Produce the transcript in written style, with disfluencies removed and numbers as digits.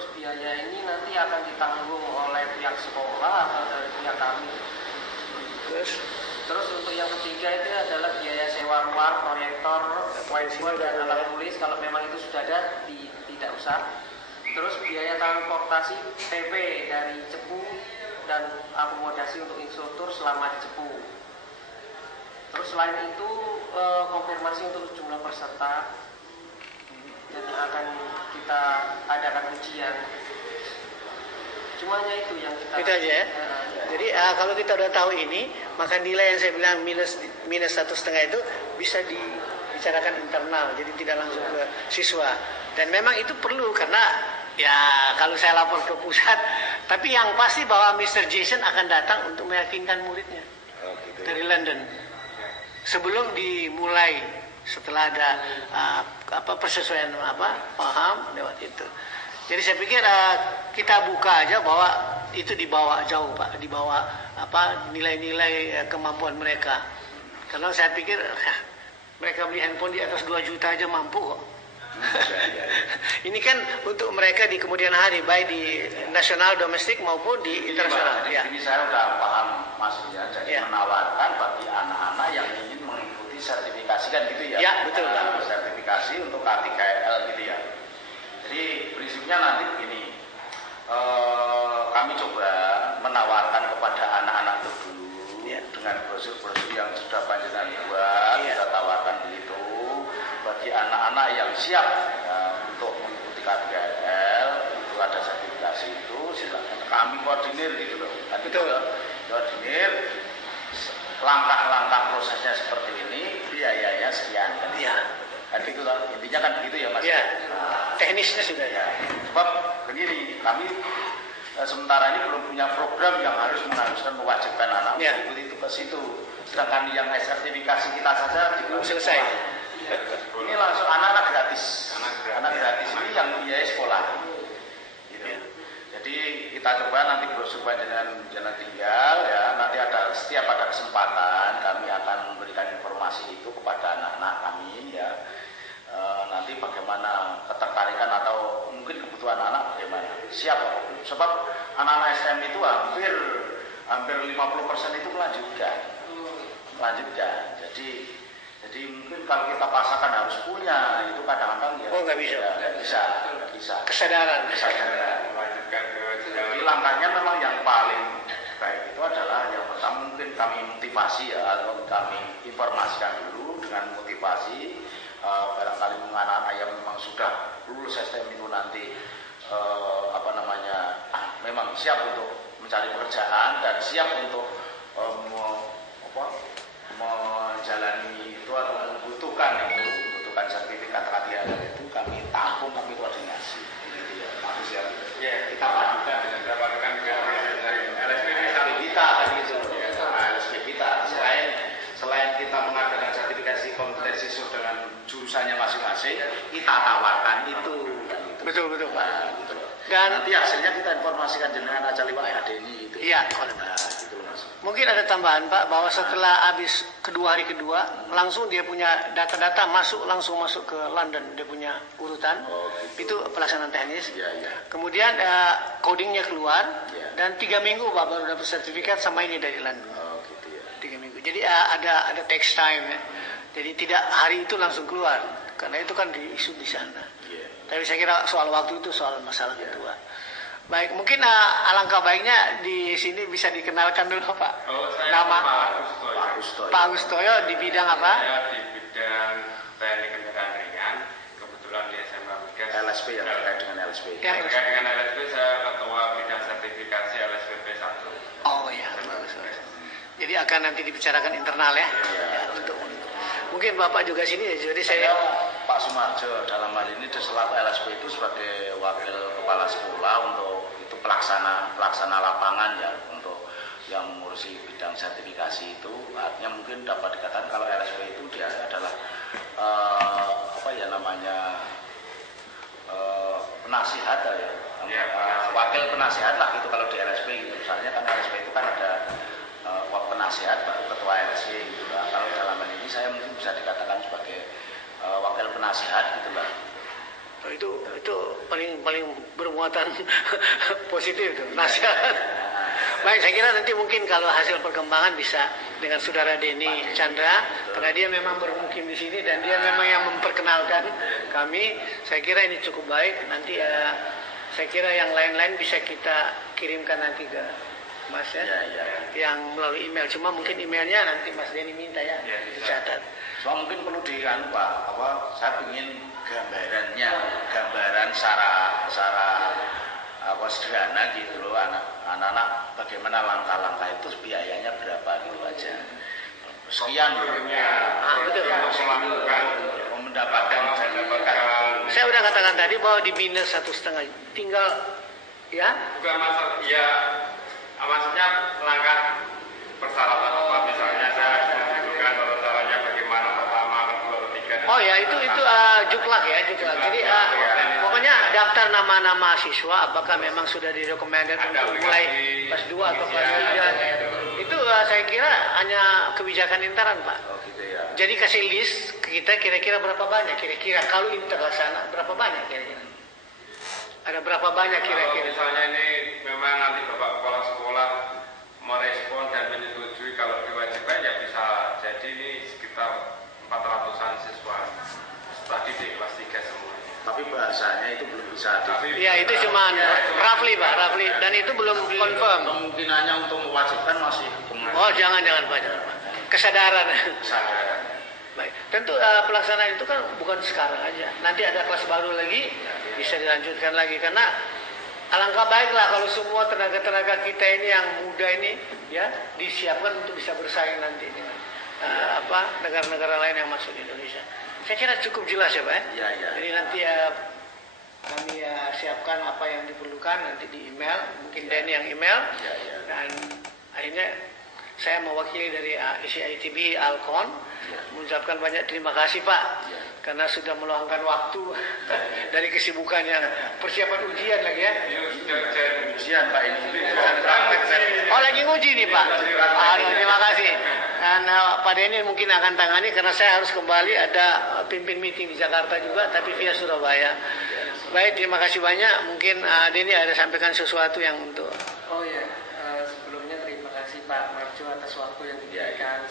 Terus biaya ini nanti akan ditanggung oleh pihak sekolah atau dari pihak kami. Terus untuk yang ketiga itu adalah biaya sewa ruang, proyektor, whiteboard dan alat tulis. Kalau memang itu sudah ada, tidak usah. Terus biaya transportasi PP dari Cepu dan akomodasi untuk instruktur selama di Cepu. Terus selain itu konfirmasi untuk jumlah peserta. Jadi akan kita adakan ujian. Cuma itu yang kita. Itu aja ya. Jadi kalau kita udah tahu ini, maka nilai yang saya bilang minus 1,5 itu bisa dibicarakan internal. Jadi tidak langsung ke siswa. Dan memang itu perlu karena ya kalau saya lapor ke pusat, tapi yang pasti bahwa Mr. Jason akan datang untuk meyakinkan muridnya dari London sebelum dimulai. Setelah ada persesuaian paham lewat itu. Jadi saya pikir kita buka aja bahwa itu dibawa jauh Pak, dibawa nilai-nilai kemampuan mereka. Karena saya pikir mereka beli handphone di atas 2 juta aja mampu kok. Ini kan untuk mereka di kemudian hari, baik di nasional, domestik maupun di internasional. Ya. Ini saya sudah paham maksudnya. Jadi menawarkan bagi anak-anak yang ingin mengikuti sertifikasi kan gitu ya. Ya betul. Sertifikasi untuk K3L gitu ya. Jadi prinsipnya nanti begini, kami coba menawarkan kepada anak-anak itu dulu dengan brosur-brosur yang sudah panjenengan buat, kita tawarkan begitu bagi anak-anak yang siap untuk mengikuti K3L, itu ada sertifikasi itu, silakan kami koordinir gitu loh. Nanti koordinir langkah-langkah prosesnya seperti ini, biayanya sekian kan. Iya. Kan gitu lah, intinya kan begitu ya Mas. Iya. Teknisnya sudah ya. Sebab begini, kami sementara ini belum punya program yang harus mengharuskan mewajibkan anak mengikuti itu ke situ. Sedangkan yang sertifikasi kita saja belum selesai. Ini langsung anak-anak gratis. Anak gratis ini yang biaya sekolah. Gitu. Jadi kita coba nanti brosur panjenengan tinggal ya. Nanti setiap ada kesempatan kami akan memberikan informasi itu kepada anak-anak kami ya. Nanti bagaimana ketertarikan atau mungkin kebutuhan anak bagaimana. Siap apapun. Sebab anak-anak STM itu hampir 50% itu melanjutkan. Jadi mungkin kalau kita paksakan harus punya itu kadang-kadang ya. Nggak bisa. Nggak bisa. Kesadaran. Jadi langkahnya memang yang paling baik itu adalah yang pertama mungkin kami motivasi ya, atau kami informasikan dulu dengan motivasi barangkali anak-anak yang memang sudah lulus STM itu nanti memang siap untuk mencari pekerjaan dan siap untuk menjalani itu atau membutuhkan sertifikat K3L itu kami tampung, kami koordinasi gitu ya. Maksud ya kita padukan dengan beberapa rekan dari LSP kita kan gitu LSP kita selain kita mengadakan sertifikasi kompetensi sesuai dengan jurusannya masing-masing, kita tawarkan itu kan, gitu. Betul gitu. Dan nanti hasilnya kita informasikan jenengan aja lewat Adeni itu. Iya, gitu Mas. Mungkin ada tambahan Pak bahwa setelah habis hari kedua langsung dia punya data-data langsung masuk ke London, dia punya urutan. Gitu. Itu pelaksanaan teknis. Ya. Kemudian codingnya keluar dan 3 minggu Pak baru dapat sertifikat sama ini dari London. Gitu ya. 3 minggu. Jadi ada text time ya. Jadi tidak hari itu langsung keluar karena itu kan diisu di sana. Tapi saya kira soal waktu itu soal masalah kedua. Baik, mungkin alangkah baiknya di sini bisa dikenalkan dulu Pak. Nama Pak Agustoyo di bidang apa? Saya di bidang teknik kendaraan ringan. Kebetulan di SMA Migas. LSP ya, terkait dengan LSP. Ya, terkait dengan LSP saya ketua bidang sertifikasi LSPP 1. Oh ya, bagus. Jadi akan nanti dibicarakan internal ya. Untuk mungkin Bapak juga sini, jadi saya Pak Sumarjo dalam hal ini selaku LSP itu sebagai wakil kepala sekolah untuk itu pelaksana lapangan ya, untuk yang mengurusi bidang sertifikasi itu. Artinya mungkin dapat dikatakan kalau LSP itu dia adalah penasihat ya, wakil penasihat lah gitu kalau di LSP gitu. Misalnya kan LSP itu kan ada penasihat baru ketua LSP gitu lah. Kalau dalam hal ini saya mungkin bisa dikatakan sebagai wakil penasihat gitu lah. Itu paling bermuatan positif tuh, nasihat. Baik, saya kira nanti mungkin kalau hasil perkembangan bisa dengan saudara Denny Chandra, karena dia memang bermukim di sini dan dia memang yang memperkenalkan kami. Saya kira ini cukup baik. Nanti saya kira yang lain-lain bisa kita kirimkan nanti ke Mas ya, yang melalui email. Cuma mungkin emailnya nanti Mas Denny minta ya, dicatat. Cuma mungkin perlu Pak, saya ingin gambaran secara sederhana gitu loh, anak-anak bagaimana langkah-langkah itu biayanya berapa gitu aja. Sekian betul. Mendapatkan Saya udah katakan tadi bahwa di minus 1,5 tinggal ya. Bukan masalah, ya maksudnya langkah persyaratan apa misalnya saya menunjukkan caranya bagaimana pertama, kedua, ketiga. Oh ya itu juklak ya, juklak. Jadi pokoknya daftar nama-nama siswa apakah memang sudah direkomendasi untuk mulai kelas 2 atau kelas 3. Itu saya kira hanya kebijakan interan Pak. Jadi kasih list kita kira-kira berapa banyak kira-kira kalau ini terlaksana berapa banyak kira-kira. Ada berapa banyak kira-kira? Kalau misalnya ini memang nanti Bapak Kepala Sekolah merespon dan menyetujui kalau diwajibkan ya bisa jadi ini sekitar 400-an siswa tadi di kelas 3 semua. Tapi bahasanya itu belum bisa. Ya itu cuma roughly Pak, roughly dan itu belum confirm. Kemungkinannya untuk mewajibkan masih Oh jangan Pak, jangan Pak. Kesadaran. Baik. Tentu pelaksanaan itu kan bukan sekarang aja. Nanti ada kelas baru lagi bisa dilanjutkan lagi karena alangkah baiklah kalau semua tenaga-tenaga kita ini yang muda ini ya disiapkan untuk bisa bersaing nanti dengan negara-negara lain yang masuk di Indonesia. Saya kira cukup jelas ya Pak ya. Jadi nanti kami siapkan apa yang diperlukan nanti di email, mungkin Denny yang email dan akhirnya saya mewakili dari ICITB Alkon mengucapkan banyak terima kasih Pak karena sudah meluangkan waktu dari kesibukannya persiapan ujian lagi ya. Ujian Pak ini. Oh lagi nguji nih Pak. Terima kasih. Dan Pak Denny mungkin akan tangani karena saya harus kembali ada pimpin meeting di Jakarta juga tapi via Surabaya. Baik, terima kasih banyak. Mungkin Denny ada sampaikan sesuatu yang untuk. Oh ya, sebelumnya terima kasih Pak Marjo atas waktu yang diberikan.